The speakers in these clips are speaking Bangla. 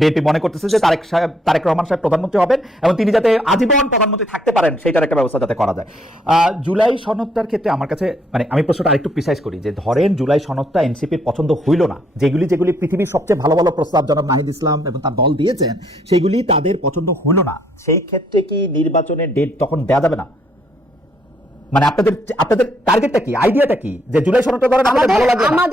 বিএনপি মনে করতেছে যে তারেক রহমান সাহেব প্রধানমন্ত্রী হবেন এবং তিনি যাতে আজীবন প্রধানমন্ত্রী থাকতে পারেন সেটার একটা ব্যবস্থা যাতে করা যায়। জুলাই সনদটার ক্ষেত্রে আমার কাছে মানে আমি প্রশ্নটা আরেকটু প্রিসাইজ করি যে ধরেন জুলাই সনদটা এনসিপির পছন্দ হইল না, যেগুলি পৃথিবীর সবচেয়ে ভালো ভালো প্রস্তাব জনাব নাহিদ ইসলাম এবং তার দল দিয়েছেন সেগুলি তাদের পছন্দ হইল না, সেই ক্ষেত্রে কি নির্বাচনের ডেট তখন দেওয়া যাবে না? মানে আপনাদের টার্গেটটা কি, আইডিয়াটা কি যে জুলাই সনদটা ধরেন আমাদের ভালো লাগবে না?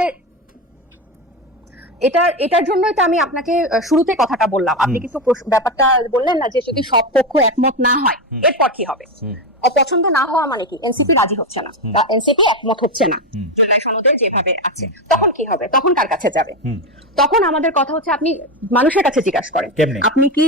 এটার জন্যই তো আমি আপনাকে শুরুতে কথাটা বললাম। আপনি কিন্তু ব্যাপারটা বললেন না যে যদি সব পক্ষ একমত না হয় এরপর কি হবে। অপছন্দ না হওয়া মানে কি এনসিপি রাজি হচ্ছে না বা এনসিপি একমত হচ্ছে না জুলাই সনদের যেভাবে আছে, তখন কি হবে? তখন কার কাছে যাবে? তখন আমাদের কথা হচ্ছে আপনি মানুষের কাছে জিজ্ঞাসা করেন। আপনি কি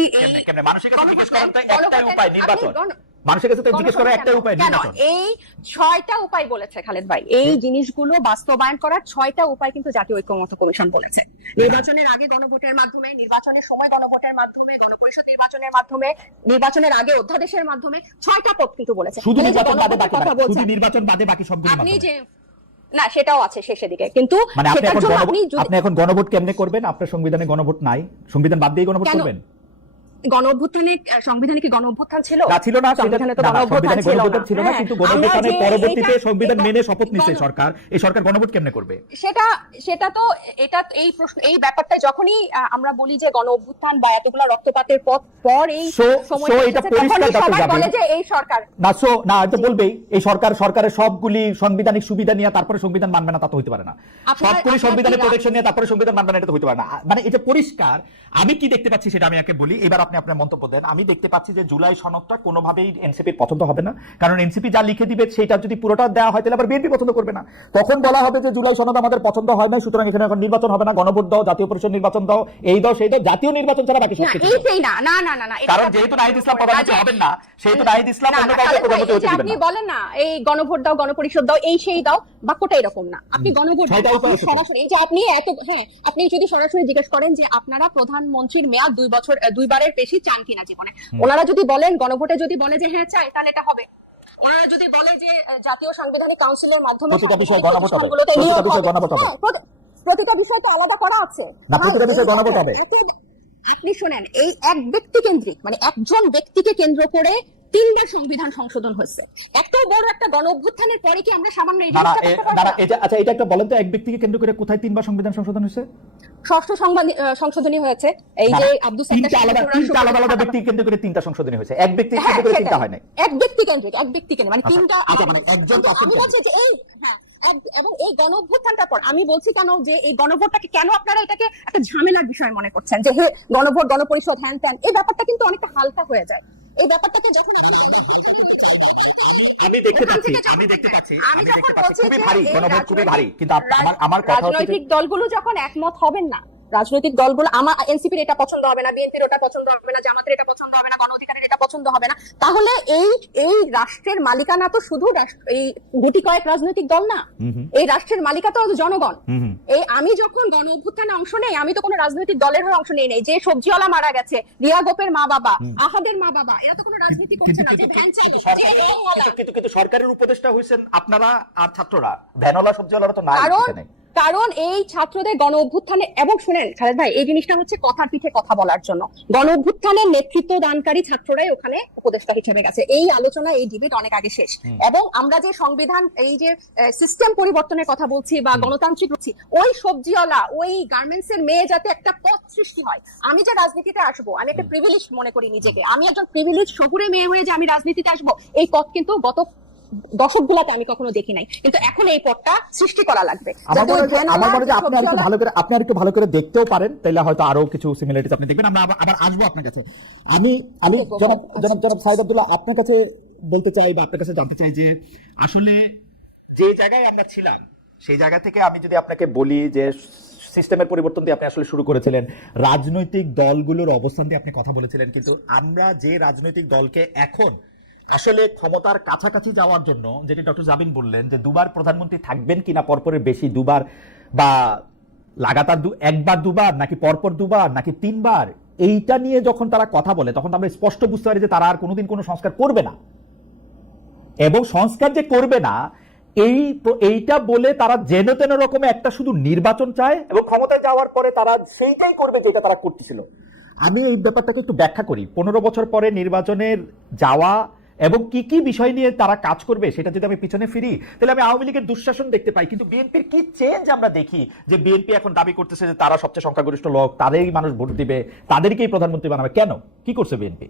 মানুষের কাছে জিজ্ঞেস করেন তো একটা উপায় নির্বাচন, মানুষের কাছে তো জিজ্ঞেস করার একটা উপায় নির্বাচন। এই 6টা উপায় বলেছে খালেদ ভাই, এই জিনিসগুলো বাস্তবায়ন করার 6টা উপায় কিন্তু জাতীয় ঐক্যমত্য কমিশন বলেছে। নির্বাচনের আগে গণভোটের মাধ্যমে, নির্বাচনের সময় গণভোটের মাধ্যমে, গণপরিষদ নির্বাচনের মাধ্যমে, নির্বাচনের আগে অধ্যাদেশের মাধ্যমে 6টা পথ কিন্তু বলেছে। শুধু নির্বাচন বাদে বাকি, শুধু নির্বাচন বাদে বাকি সবগুলো আপনি যে না সেটাও আছে শেষের দিকে, কিন্তু মানে আপনি এখন গণভোট কেমনে করবেন? আপনার সংবিধানে গণভোট নাই, সংবিধান বাদ দিয়ে গণভোট করবেন? গণঅভ্যুত্থানে সংবিধানে কি গণঅভ্যুত্থান ছিল? ছিল না, সংবিধানে তো গণঅভ্যুত্থান ছিল না, কিন্তু গণঅভ্যুত্থানের পরবর্তীতে সংবিধান মেনে শপথ নিছে সরকার। এই সরকার গণভোট কেমনে করবে? সেটা তো এটা এই প্রশ্ন, এই ব্যাপারটা যখনই আমরা বলি যে গণঅভ্যুত্থান বা এতগুলা রক্তপাতের পর এই সময় এটা পরিষ্কার সবাই বলে যে এই সরকার না এটা বলবেই এই সরকারের সবগুলি সাংবিধানিক সুবিধা নিয়ে তারপরে সংবিধান মানবে না, তা তো হইতে পারে না। সবগুলি সংবিধানের প্রোটেকশন নিয়ে তারপরে সংবিধান মানবে না, এটা তো হইতে পারে না। মানে এটা পরিষ্কার। আমি কি দেখতে পাচ্ছি সেটা আমি আগে বলি, এবার আপনি আপনার মন্তব্য দেন। আমি দেখতে পাচ্ছি যে জুলাই সনদটা কোনোভাবেই এনসিপির পছন্দ হবে না, কারণ এনসিপি যা লিখে দিবে সেটা যদি পুরোটা দেওয়া হয় তাহলে আবার বিএনপি পছন্দ করবে না। তখন বলা হবে যে জুলাই সনদ আমাদের পছন্দ হয় না, সুতরাং এখানে এখন নির্বাচন হবে না, গণভোট দাও, জাতীয় পরিষদ নির্বাচন দাও, এই দাও সেই দাও, জাতীয় নির্বাচন ছাড়া বাকি সব কিছু না। কারণ যেহেতু নাহিদ ইসলাম প্রধানমন্ত্রী হবেন না, সেহেতু নাহিদ ইসলাম অন্য কাউকে প্রধানমন্ত্রী হতে দিবেন না। আপনি বলেন না এই গণভোট দাও, গণপরিষদ দাও, এই সেই দাও, বাক্যটা এরকম না। আপনি গণভোট সরাসরি, এই যে আপনি আপনি যদি সরাসরি জিজ্ঞেস করেন যে আপনারা প্রধানমন্ত্রীর মেয়াদ 2 বছর 2 বারের বেশি চান কিনা জীবনে, ওনারা যদি বলেন গণভোটে যদি বলে যে হ্যাঁ চাই, তাহলে এটা হবে। ওনারা যদি বলে যে জাতীয় সাংবিধানিক কাউন্সিলের মাধ্যমে প্রতিটা বিষয় গণভোট হবে, প্রতিটা বিষয় তো আলাদা করা আছে না, প্রতিটা বিষয় গণভোট হবে। আপনি শুনেন, এই এক ব্যক্তি কেন্দ্রিক মানে একজন ব্যক্তিকে কেন্দ্র করে 3বার সংবিধান সংশোধন হয়েছে। এত বড় একটা গণঅভ্যুত্থানের পরে কি আমরা সামান্য এই জিনিসটা করতে পারব? আচ্ছা এটা একটা বলেন তো, এক ব্যক্তিকে কেন্দ্র করে কোথায় 3বার সংবিধান সংশোধন হয়েছে? 6ষ্ঠ সংশোধনী হয়েছে। এই যে আব্দুল সাত্তার আলাদা ব্যক্তি কেন্দ্র করে 3টা সংশোধনী হয়েছে, এক ব্যক্তি কেন্দ্র করে 3টা হয় না। এক ব্যক্তি কেন্দ্রিক মানে 3টা। মানে একজন আমি বলছি যে এই এবং এই গণঅভ্যুত্থানটার পর আমি বলছি কেন যে এই গণভোটটাকে কেন আপনারা এটাকে একটা ঝামেলার বিষয় মনে করছেন, যে গণভোট, গণপরিষদ, হ্যান ত্যান, এই ব্যাপারটা কিন্তু অনেকটা হালকা হয়ে যায়। এই ব্যাপারটাকে যখন আমি দেখতে পাচ্ছি খুবই ভারী, গণভোট খুবই ভারী, কিন্তু আমার কথা হচ্ছে রাজনৈতিক দলগুলো যখন একমত হবেন না, রাজনৈতিক দলগুলো আমার এনসিপির এটা পছন্দ হবে না, বিএনপির ওটা পছন্দ হবে না, জামাতের এটা পছন্দ হবে না, গণ অধিকারের এটা পছন্দ হবে না, তাহলে এই রাষ্ট্রের মালিকানা তো শুধু এই গুটি কয়েক রাজনৈতিক দল না, এই রাষ্ট্রের মালিকা তো জনগণ। এই আমি যখন গণ অভ্যুত্থানে অংশ নেই, আমি তো কোনো রাজনৈতিক দলের হয়ে অংশ নেই। যে সবজিওয়ালা মারা গেছে, রিয়া গোপের মা বাবা, আহাদের মা বাবা, এরা তো কোনো রাজনীতি করছে না। যে ভ্যান চালে, কিন্তু সরকারের উপদেষ্টা হইছেন আপনারা আর ছাত্ররা, ভ্যানওয়ালা সবজিওয়ালারা তো নাই। কারণ এই ছাত্রদের গণ অভ্যুত্থানে, এবং শুনেন খালেদ ভাই, এই জিনিসটা হচ্ছে কথার পিঠে কথা বলার জন্য, গণ অভ্যুত্থানের নেতৃত্ব দানকারী ছাত্ররাই ওখানে উপদেষ্টা হিসেবে গেছে। এই আলোচনা, এই ডিবেট অনেক আগে শেষ। এবং আমরা যে সংবিধান, এই যে সিস্টেম পরিবর্তনের কথা বলছি বা গণতান্ত্রিক বলছি, ওই সবজিওয়ালা, ওই গার্মেন্টস এর মেয়ে যাতে একটা পথ সৃষ্টি হয়। আমি যে রাজনীতিতে আসবো, আমি একটা প্রিভিলেজ মনে করি নিজেকে, আমি একজন প্রিভিলেজ শহুরে মেয়ে হয়ে যে আমি রাজনীতিতে আসবো, এই পথ কিন্তু গত দশকগুলোতে আমি কখনো দেখি নাই, কিন্তু এখন এই পথটা সৃষ্টি করা লাগবে। আমার মনে হয় আপনি আর একটু ভালো করে দেখতেও পারেন, তাহলে হয়তো আরো কিছু সিমিলারিটিস আপনি দেখবেন। আমরা আবার আসবো আপনার কাছে। আমি জনাব সাইদ আব্দুল্লাহ আপনার কাছে বলতে চাই বা আপনার কাছে জানতে চাই যে আসলে যে জায়গায় আমরা ছিলাম সেই জায়গা থেকে আমি যদি আপনাকে বলি যে সিস্টেমের পরিবর্তন দিয়ে আপনি আসলে শুরু করেছিলেন, রাজনৈতিক দলগুলোর অবস্থান দিয়ে আপনি কথা বলেছিলেন, কিন্তু আমরা যে রাজনৈতিক দলকে এখন আসলে ক্ষমতার কাছাকাছি যাওয়ার জন্য, যেটা ডক্টর জাবিন বললেন যে 2বার প্রধানমন্ত্রী থাকবেন কিনা পরপরের বেশি, 2বার বা লাগাতার একবার 2বার, নাকি পরপর 2বার, নাকি 3বার, এইটা নিয়ে যখন তারা কথা বলে তখন আমরা স্পষ্ট বুঝতে পারি যে তারা আর কোনোদিন কোনো সংস্কার করবে না। এবং সংস্কার যে করবে না এইটা বলে তারা যেন তেন রকমে একটা শুধু নির্বাচন চায়, এবং ক্ষমতায় যাওয়ার পরে তারা সেইটাই করবে যেটা তারা করতেছিল। আমি এই ব্যাপারটাকে একটু ব্যাখ্যা করি। 15 বছর পরে নির্বাচনের যাওয়া এবং কি কি বিষয় নিয়ে তারা কাজ করবে সেটা যদি আমি পিছনে ফিরি, তাহলে আমি আওয়ামী লীগের দুঃশাসন দেখতে পাই, কিন্তু বিএনপির কি চেঞ্জ আমরা দেখি যে বিএনপি এখন দাবি করতেছে যে তারা সবচেয়ে সংখ্যাগরিষ্ঠ লোক, তাদেরই মানুষ ভোট দিবে, তাদেরকেই প্রধানমন্ত্রী বানাবে। কেন, কি করছে বিএনপি?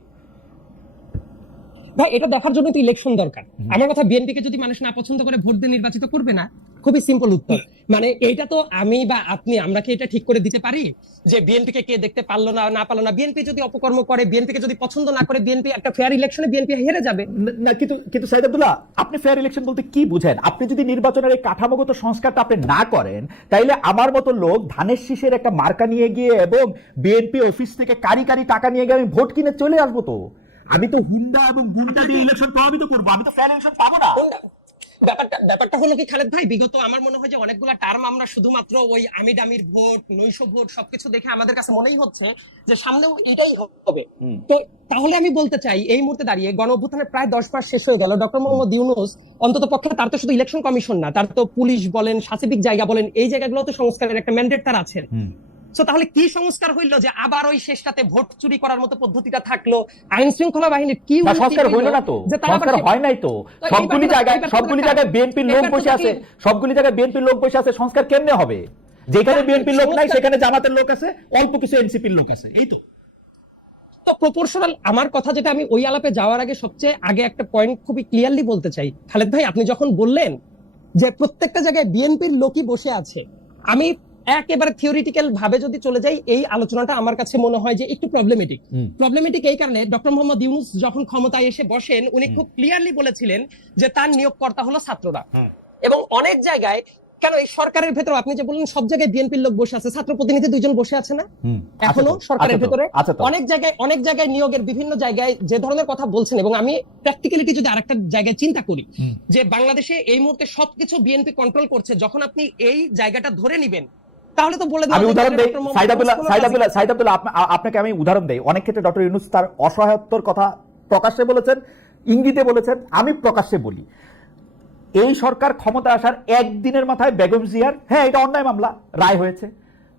ভাই এটা দেখার জন্য তো ইলেকশন দরকার। আমার কথা, বিএনপি কে যদি মানুষ না পছন্দ করে ভোট দিয়ে নির্বাচিত করবে না? খুবই সিম্পল উত্তর। মানে এইটা তো আমি বা আপনি, আমরা কি এটা ঠিক করে দিতে পারি যে বিএনপি কে দেখতে পারলো না, না পারলো না? বিএনপি যদি অপকর্ম করে, বিএনপি কে যদি পছন্দ না করে, বিএনপি একটা ফেয়ার ইলেকশনে বিএনপি হেরে যাবে না। কিন্তু সাইদ আব্দুল্লাহ, আপনি ফেয়ার ইলেকশন বলতে কি বুঝেন? আপনি যদি নির্বাচনের এই কাঠামোগত সংস্কারটা আপনি না করেন, তাইলে আমার মতো লোক ধানের শীষের একটা মার্কা নিয়ে গিয়ে এবং বিএনপি অফিস থেকে কারি কারি টাকা নিয়ে গিয়ে আমি ভোট কিনে চলে আসবো। তো আমি তো হুন্ডা এবং গুন্ডা দিয়ে ইলেকশন প্রভাবিত করবো, আমি তো ফেয়ার ইলেকশন পাবো না। ব্যাপারটা হলো কি খালেদ ভাই, বিগত আমার মনে হয় যে অনেকগুলা টার্ম আমরা শুধুমাত্র ওই আমিডামির ভোট, নৈশ ভোট সবকিছু দেখে আমাদের কাছে মনেই হচ্ছে যে সামনেও এটাই হবে। তো তাহলে আমি বলতে চাই, এই মুহূর্তে দাঁড়িয়ে গণ অভ্যুত্থানের প্রায় 10 মাস শেষ হয়ে গেল। ডক্টর মোহাম্মদ ইউনূস অন্তত পক্ষে, তার তো শুধু ইলেকশন কমিশন না, তার তো পুলিশ বলেন, সাসিফিক জায়গা বলেন, এই জায়গাগুলোতে সংস্কারের একটা ম্যান্ডেট তার আছেন। তাহলে কি সংস্কার হইলো যে আবার ওই শেষটাতে ভোট চুরি করার মতো পদ্ধতিটা থাকলো? আইন শৃঙ্খলা বাহিনীর কি সংস্কার হইলো না? তো সংস্কার হয় নাই। তো সবগুলি জায়গায় বিএনপির লোক বসে আছে, সবগুলি জায়গায় বিএনপির লোক বসে আছে। সংস্কার কেমনে হবে? যেখানে বিএনপির লোক নাই সেখানে জামাতের লোক আছে, অল্প কিছু এনসিপির লোক আছে, এই তো। তো প্রপোর্শনাল। আমার কথা যেটা আমি ওই আলাপে যাওয়ার আগে সবচেয়ে আগে একটা পয়েন্ট খুবই ক্লিয়ারলি বলতে চাই। খালেদ ভাই, আপনি যখন বললেন যে প্রত্যেকটা জায়গায় বিএনপির লোকই বসে আছে, আমি একেবারে থিওরিটিক্যাল ভাবে যদি চলে যাই, এই আলোচনাটা আমার কাছে মনে হয় যে একটু প্রবলেমেটিক এই কারণে, ডক্টর মোহাম্মদ ইউনূস যখন ক্ষমতায় এসে বসেন, উনি খুব ক্লিয়ারলি বলেছিলেন যে তার নিয়োগকর্তা হলো ছাত্ররা। এবং অনেক জায়গায়, কেন এই সরকারের ভেতর আপনি যে বললেন সব জায়গায় বিএনপির লোক বসে আছে, ছাত্র প্রতিনিধি 2 জন বসে আছে না এখনো সরকারের ভেতরে? অনেক জায়গায় নিয়োগের বিভিন্ন জায়গায় যে ধরনের কথা বলছেন, এবং আমি প্র্যাকটিক্যালিটি যদি আরেকটা জায়গায় চিন্তা করি যে বাংলাদেশে এই মুহূর্তে সবকিছু বিএনপি কন্ট্রোল করছে, যখন আপনি এই জায়গাটা ধরে নিবেন, তাহলে তো বলে আমি উদাহরণ দেই সাইদ আব্দুল্লাহ, আপনাকে আমি উদাহরণ দেই। অনেক ক্ষেত্রে ডক্টর ইউনূস তার অসহায়ত্বর কথা প্রকাশ্যে বলেছেন, ইঙ্গিতে বলেছেন। আমি প্রকাশ্যে বলি, এই সরকার ক্ষমতা আসার একদিনের মাথায় বেগম জিয়ার, হ্যাঁ এটা অন্যায় মামলা, রায় হয়েছে।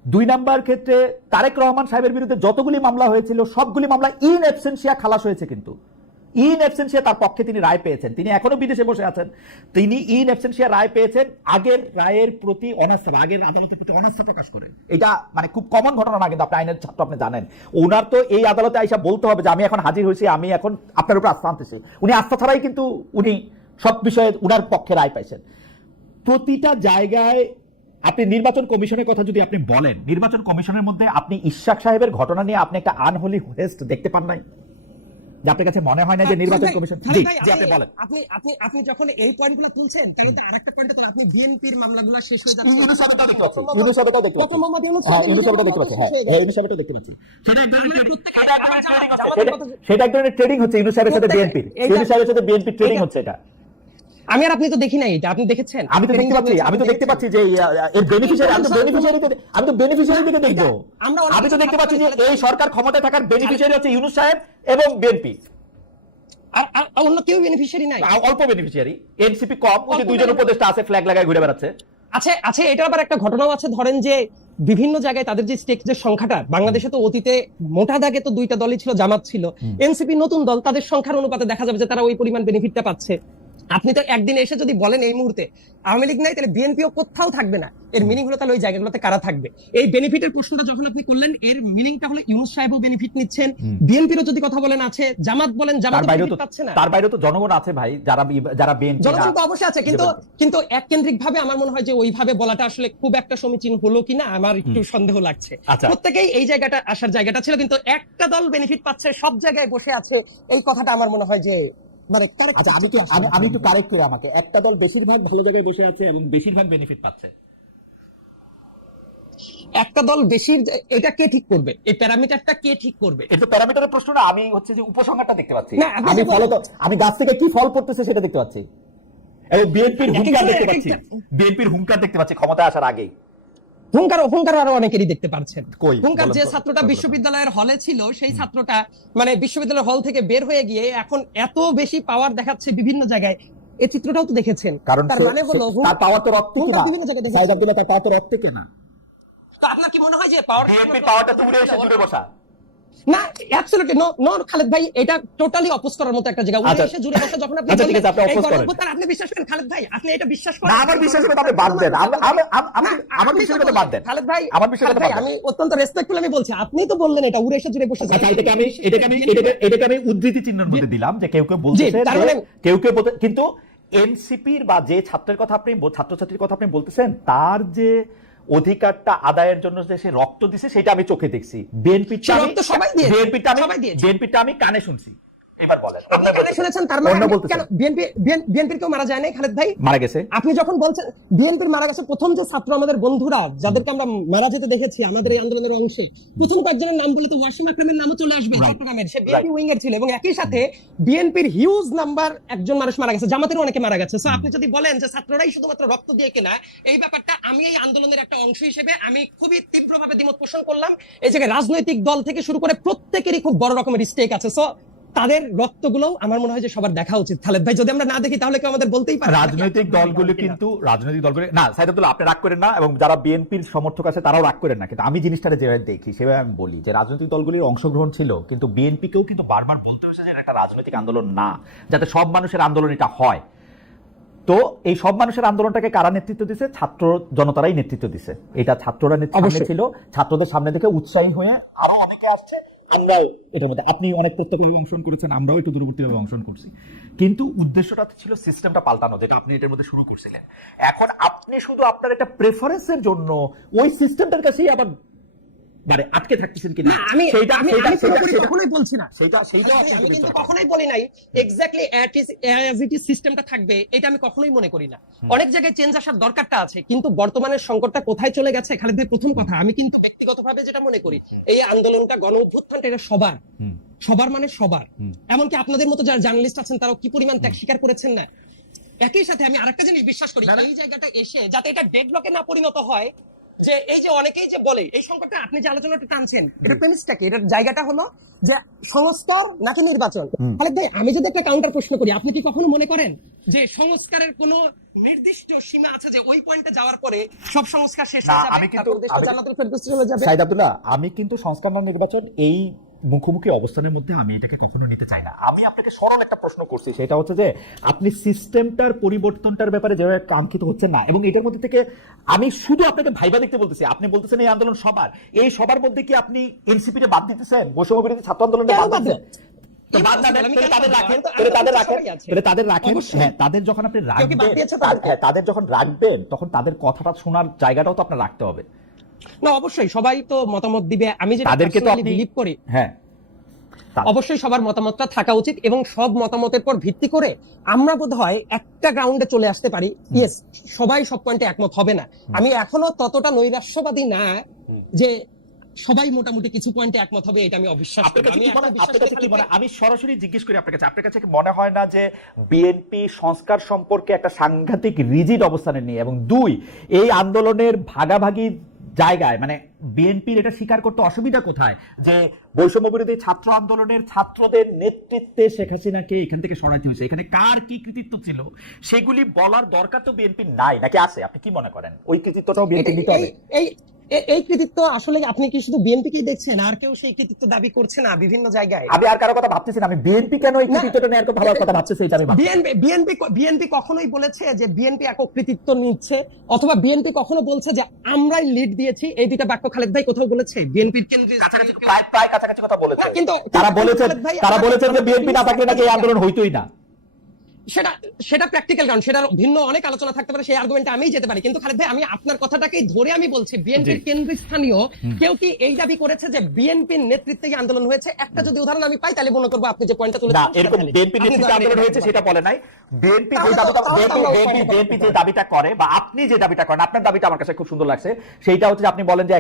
2 নাম্বার ক্ষেত্রে তারেক রহমান সাহেবের বিরুদ্ধে যতগুলি মামলা হয়েছিল সবগুলি মামলা ইন অ্যাবসেন্সিয়া খালাস হয়েছে। কিন্তু ইন অ্যাবসেন্সিয়া তার পক্ষে তিনি রায় পেয়েছেন। তিনি এখনো বিদেশে বসে আছেন, তিনি ইন অ্যাবসেন্সিয়া রায় পেয়েছেন আগের রায়ের প্রতি অনাস্থা, আগের আদালতের প্রতি অনাস্থা প্রকাশ করে। এটা মানে খুব কমন ঘটনা না, কিন্তু আপনি আইনের ছাত্র, আপনি জানেন। ওনার তো এই আদালতে আইসা বলতে হবে যে আমি এখন হাজির হয়েছি, আমি এখন আপনার উপর আস্থা আনতেছি। উনি আস্থা ছাড়াই কিন্তু উনি সব বিষয়ে উনার পক্ষে রায় পাইছেন। প্রতিটা জায়গায় আপনি নির্বাচন কমিশনের কথা যদি আপনি বলেন, নির্বাচন কমিশনের মধ্যে আপনি ইশাক সাহেবের ঘটনা নিয়ে আপনি একটা আনহোলি হেস্ট দেখতে পান নাই? যে আপনার কাছে মনে হয় না যে নির্বাচন কমিশন? জি আপনি বলেন। আপনি যখন এই পয়েন্টগুলো তুলছেন, তাহলে তো আরেকটা পয়েন্ট, তো আপনি বিএনপির মামলাগুলো শেষ হয়ে যাচ্ছে। ইউনূস সাহেবটা দেখতে পাচ্ছি, ইউনূস সাহেবটা দেখতে পাচ্ছি, হ্যাঁ ইউনূস সাহেবটা দেখতে পাচ্ছি, হ্যাঁ ইউনূস সাহেবটা দেখতে পাচ্ছি। সেটা এক ধরনের ট্রেডিং হচ্ছে ইউনূস সাহেবের সাথে বিএনপির, ইউনূস সাহেবের সাথে বিএনপির ট্রেডিং হচ্ছে এটা। আমি আর আপনি তো দেখি নাই এটা, আপনি দেখেছেন? আমি তো দেখতে পাচ্ছি যে এর বেনিফিশিয়ারি, আমি তো বেনিফিশিয়ারি দিকে দেখবো। আমি তো দেখতে পাচ্ছি যে এই সরকার ক্ষমতায় থাকার বেনিফিশিয়ারি হচ্ছে ইউনূস সাহেব এবং বিএনপি, আর অন্য কেউ বেনিফিশিয়ারি নাই। অল্প বেনিফিশিয়ারি, এনসিপি কম, ওই যে 2 জন উপদেষ্টা আছে ফ্ল্যাগ লাগায় ঘুরে বেড়াচ্ছে। আচ্ছা, এটা আবার একটা ঘটনাও আছে। ধরেন যে বিভিন্ন জায়গায় তাদের যে স্টেক, যে সংখ্যাটা, বাংলাদেশে তো অতীতে মোটা দাগে তো 2টা দলই ছিল, জামাত ছিল, এনসিপি নতুন দল, তাদের সংখ্যার অনুপাতে দেখা যাবে যে তারা ওই পরিমাণ বেনিফিটটা পাচ্ছে। আপনি তো একদিন এসে যদি বলেন এই মুহূর্তে আওয়ামী লীগ নাই, তাহলে বিএনপিও কোথাও থাকবে না। এর মিনিং হলো তাহলে ওই জায়গাগুলোতে কারা থাকবে? এই বেনিফিটের প্রশ্নটা যখন আপনি করলেন, এর মিনিংটা হলো ইউনূস সাহেবও বেনিফিট নিচ্ছেন, বিএনপিরও যদি কথা বলেন আছে, জামাত বলেন, জামাত বেনিফিট পাচ্ছে না। তার বাইরে তো জনগণ আছে ভাই, যারা বিএনপি, জনগণ তো অবশ্যই আছে, কিন্তু এককেন্দ্রিক ভাবে আমার মনে হয় যে ওইভাবে বলাটা আসলে খুব একটা সমীচীন হলো কিনা আমার একটু সন্দেহ লাগছে। প্রত্যেকেই এই জায়গাটা আসার জায়গাটা ছিল, কিন্তু একটা দল বেনিফিট পাচ্ছে, সব জায়গায় বসে আছে, এই কথাটা আমার মনে হয় যে মানে আচ্ছা, আমি একটু কারেক্ট করে, আমাকে একটা দল বেশিরভাগ ভালো জায়গায় বসে আছে এবং বেশিরভাগ বেনিফিট পাচ্ছে। একটা দল বেশি, এটা কে ঠিক করবে? এই প্যারামিটারটা কে ঠিক করবে? এটা প্যারামিটারের প্রশ্ন না, আমি হচ্ছে যে উপসংহারটা দেখতে পাচ্ছি। আমি ফলত আমি গাছ থেকে কি ফল পড়তেছে সেটা দেখতে পাচ্ছি, এবং বিএনপির হুঙ্কার দেখতে পাচ্ছি, বিএনপির হুঙ্কার দেখতে পাচ্ছি ক্ষমতায় আসার আগেই। হুঙ্কার আরো অনেকেরই দেখতে পাচ্ছেন। হুঙ্কার যে ছাত্রটা বিশ্ববিদ্যালয়ের হলে ছিল, সেই ছাত্রটা মানে বিশ্ববিদ্যালয়ের হল থেকে বের হয়ে গিয়ে এখন এত বেশি পাওয়ার দেখাচ্ছে বিভিন্ন জায়গায়, এই চিত্রটাও তো দেখেছেন। কারণ তার মানে হলো তার পাওয়ার তো রক্ত কিনা, সাইদ আব্দুল্লাহ, তার পাওয়ার তো রক্ত কেনা। তো আপনার কি মনে হয় যে পাওয়ারটা তো উড়ে এসে জুড়ে বসা? না অ্যাবসলিউটলি নো খালেদ ভাই, এটা টোটালি অপোজ করার মতো একটা জায়গা। আচ্ছা। এসে জুড়ে বসে যখন আপনি আচ্ছা, ঠিক বললেন আছে, আপনি এই oppose করেন। গণঅভ্যুত্থান, আপনি বিশ্বাস করেন খালেদ ভাই? আপনি এটা বিশ্বাস করেন? না, আমার বিশ্বাস করতে আপনি বাদ দেন। আমার বিষয়ের কথা বাদ দেন। খালেদ ভাই, আমার বিষয়ের কথা খালেদ ভাই, বাদ দেন। আমি অত্যন্ত রেসপেক্টফুল আমি বলছি, আপনি তো বললেন এটা উড়ে এসে জুড়ে বসে। আচ্ছা, এটাকে আমি উদ্ধৃতি চিহ্নের মধ্যে দিলাম যে কেউ কেউ বলতেছে, জি, তার মানে কিন্তু এনসিপির বা যে ছাত্রের কথা আপনি ছাত্রছাত্রীর কথা আপনি বলতেছেন, তার যে অধিকারটা আদায়ের জন্য যে সে রক্ত দিছে সেটা আমি চোখে দেখছি। সে রক্ত সবাই দিয়েছে, সবাই দিয়েছে। বিএনপিটা আমি কানে শুনছি। এবার বলেন, আপনি কানে শুনেছেন, তার মানে কেন বিএনপির কেউ মারা যায় নাই খালেদ ভাই? মারা গেছে। আপনি যখন বলছেন বিএনপির মারা গেছে, প্রথম যে ছাত্র আমাদের বন্ধুরা যাদেরকে আমরা মারা যেতে দেখেছি আমাদের এই আন্দোলনের অংশে, প্রথম কয়েকজনের নাম বলে তো ওয়াসিম আকরামের নামও চলে আসবে, চট্টগ্রামের। সে বিএনপি উইং এর ছিল, এবং একই সাথে বিএনপির হিউজ নাম্বার একজন মানুষ মারা গেছে, জামাতের অনেকে মারা গেছে। সো আপনি যদি বলেন যে ছাত্ররাই শুধুমাত্র রক্ত দিয়ে কেনা, এই ব্যাপারটা আমি এই আন্দোলনের একটা অংশ হিসেবে আমি খুবই তীব্রভাবে দ্বিমত পোষণ করলাম। এই জায়গায় রাজনৈতিক দল থেকে শুরু করে প্রত্যেকেরই খুব বড় রকমের স্টেক আছে। সো তাদের রক্তগুলো আমার মনে হয় যে সবার দেখা উচিত। খালেদ ভাই, যদি আমরা না দেখি তাহলে কেউ আমাদের বলতেই পারে রাজনৈতিক দলগুলো না, সাইদ আব্দুল্লাহ, আপনি রাগ করেন না, এবং যারা বিএনপির সমর্থক আছে তারাও রাগ করেন না, কিন্তু আমি জিনিসটা যেভাবে দেখি সেভাবে আমি বলি যে রাজনৈতিক দলগুলির অংশগ্রহণ ছিল, কিন্তু বিএনপিকেও কিন্তু বারবার বলতে হয়েছে যে এটা একটা রাজনৈতিক আন্দোলন না, যাতে সব মানুষের আন্দোলন এটা হয়। তো এই সব মানুষের আন্দোলনটাকে কারা নেতৃত্ব দিছে? ছাত্র জনতারাই নেতৃত্ব দিছে। এটা ছাত্ররা নেতৃত্ব ছিল, ছাত্রদের সামনে থেকে উৎসাহী হয়ে আরো অনেকে আসছে। আমরাও এটার মধ্যে, আপনি অনেক প্রত্যক্ষভাবে অংশগ্রহণ করেছেন, আমরাও একটু দূরবর্তীভাবে অংশগ্রহণ করছি, কিন্তু উদ্দেশ্যটা ছিল সিস্টেমটা পাল্টানো, যেটা আপনি এটার মধ্যে শুরু করছিলেন। এখন আপনি শুধু আপনার একটা প্রেফারেন্সের জন্য ওই সিস্টেমটার কাছেই আবার মানে আটকে থাকতেছেন কিনা, আমি কখনোই বলছি না, সেইটা আমি কিন্তু কখনোই বলি নাই এক্স্যাক্টলি অ্যাজ ইট ইজ সিস্টেমটা থাকবে, এটা আমি কখনোই মনে করি না। অনেক জায়গায় চেঞ্জ আসার দরকারটা আছে, কিন্তু বর্তমানের সংকটটা কোথায় চলে গেছে খালেদ ভাই? প্রথম কথা, আমি কিন্তু ব্যক্তিগতভাবে যেটা মনে করি, এই আন্দোলনটা, গণ অভ্যুত্থানটা, এটা সবার মানে সবার। এমনকি আপনাদের মতো যারা জার্নালিস্ট আছেন তারাও কি পরিমাণ ত্যাগ স্বীকার করেছেন না? একই সাথে আমি আরেকটা জিনিস বিশ্বাস করি, এই জায়গাটা এসে যাতে এটা ডেডলকে না পরিণত হয়, যে এই যে অনেকেই যে বলে এই সংকটটা, আপনি যে আলোচনাটা টানছেন, এটা প্রেমিসটা কি? এটার জায়গাটা হলো যে সংস্কার নাকি নির্বাচন? খালেদ ভাই, আমি যদি একটা কাউন্টার প্রশ্ন করি, আপনি কি কখনো মনে করেন যে সংস্কারের কোনো নির্দিষ্ট সীমা আছে, যে ওই পয়েন্টে যাওয়ার পরে সব সংস্কার শেষ হয়ে যাবে, তারপর দেশটা জান্নাতুল ফেরদৌসে চলে যাবে? সাইদ আব্দুল্লাহ, আমি কিন্তু সংস্কার না নির্বাচন এই মুখোমুখি অবস্থানের মধ্যে আমি এটাকে কখনো নিতে চাই না। আমি আপনাকে সরল একটা প্রশ্ন করছি, সেটা হচ্ছে যে আপনি সিস্টেমটার পরিবর্তনটার ব্যাপারে যেভাবে কাঙ্ক্ষিত হচ্ছে না, এবং এটার মধ্যে থেকে আমি শুধু আপনাকে ভাইবা দেখতে বলতেছি। আপনি বলতেছেন এই আন্দোলন সবার, এই সবার মধ্যে কি আপনি এনসিপি রে বাদ দিতেছেন? বৈষম্য বিরোধী ছাত্র আন্দোলনে বাদ দিতেছেন? তাদের যখন আপনি তাদের যখন রাখবেন, তখন তাদের কথাটা শোনার জায়গাটাও তো আপনার রাখতে হবে না? অবশ্যই সবাই তো মতামত দিবে, আমি যেটা তাদেরকে তো আপনি বিলিভ করি, হ্যাঁ, অবশ্যই সবার মতামতটা থাকা উচিত, এবং সব মতামতের পর ভিত্তি করে আমরা বোধহয় একটা গ্রাউন্ডে চলে আসতে পারি। ইয়েস, সবাই সব পয়েন্টে একমত হবে না, আমি এখনো ততটা নৈরাশ্যবাদী না যে সবাই মোটামুটি কিছু পয়েন্টে একমত হবে, এটা আমি অবিশ্বাস করি। আমি সরাসরি জিজ্ঞেস করি আপনার কাছে কি মনে হয় না যে বিএনপি সংস্কার সম্পর্কে একটা সাংঘাতিক রিজিড অবস্থানে নিয়ে, এবং দুই, এই আন্দোলনের ভাগাভাগি জায়গায় মানে বিএনপির এটা স্বীকার করতে অসুবিধা কোথায় যে বৈষম্য বিরোধী ছাত্র আন্দোলনের ছাত্রদের নেতৃত্বে শেখ হাসিনাকে এখান থেকে সরাতে হয়েছে, এখানে কার কি কৃতিত্ব ছিল সেগুলি বলার দরকার তো বিএনপির নাই, নাকি আছে? আপনি কি মনে করেন ওই কৃতিত্বটাও বিএনপি নিতে হবে? এই কৃতিত্ব আসলে আপনি কি শুধু বিএনপিকেই দেখছেন, আর কেউ সেই কৃতিত্ব দাবি করছে না বিভিন্ন জায়গায়? আমি আর কারো কথা ভাবতেছি না, আমি বিএনপি কেন এই কৃতিত্বটা নিয়ে এরকম ভাবার কথা ভাবতেছি এটা আমি ভাবছি। বিএনপি কখনোই বলেছে যে বিএনপি একক কৃতিত্ব নিচ্ছে, অথবা বিএনপি কখনো বলছে যে আমরাই লিড দিয়েছি? এই দুইটা বাক্য খালেদ ভাই কোথাও বলেছে? বিএনপির কেন্দ্রীয় প্রায় কাছাকাছি কথা বলেছে, কিন্তু তারা বলেছেন যে বিএনপি না থাকলে নাকি এই আন্দোলন হইতোই না। সেটা প্র্যাকটিক্যাল কারণ, সেটার ভিন্ন অনেক আলোচনা থাকতে পারে, সেই আর্গুমেন্টে আমি যেতে পারি, কিন্তু খালেদ ভাই আমি আপনার কথাটাকেই ধরে আমি বলছি, বিএনপির কেন্দ্রস্থানীয় কেউ কি এই দাবি করেছে যে বিএনপির নেতৃত্বে আন্দোলন হয়েছে? একটা যদি উদাহরণ আমি পাই তাহলে মনে করবো আপনি যে পয়েন্টটা তুলেছেন না, এরকম বিএনপির নেতৃত্বে আন্দোলন হয়েছে সেটা বলে নাই। বিএনপি যে দাবিটা করে বা আপনি যে দাবিটা করেন, আপনার দাবিটা আমার কাছে খুব সুন্দর লাগছে, সেইটা হচ্ছে যে আপনি বলেন যে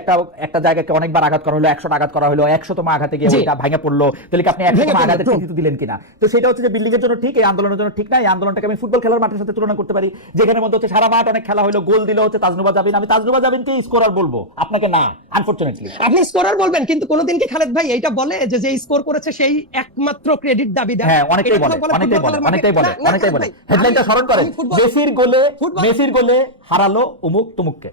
একটা জায়গাকে অনেকবার আঘাত করা হলো, 100 আঘাত করা হলো, 100তম আঘাতে গিয়ে ওইটা ভেঙে পড়লো, তাহলে কি আপনি 100তম আঘাতের কৃতিত্ব দিলেন কিনা? তো সেটা হচ্ছে যে বিল্ডিং এর জন্য ঠিক, এই আন্দোলনের জন্য ঠিক না। এই আন্দোলনটাকে আমি ফুটবল খেলার মাঠের সাথে তুলনা করতে পারি, যেখানে মধ্যে হচ্ছে সারা মাঠ অনেক খেলা হলো, গোল দিল হচ্ছে তাজনুবা জাবিন, আমি তাজনুবা জাবিনকে স্কোরার বলবো, আপনাকে না, আনফরচুনেটলি আপনি স্কোরার বলবেন, কিন্তু কোনোদিন কি খালেদ ভাই এইটা বলে যে যে স্কোর করেছে সেই একমাত্র ক্রেডিট দাবি দেয়? হ্যাঁ, অনেকটাই বলে হেডলাইনটা স্মরণ করেন, মেসির গোলে হারালো অমুক তমুককে,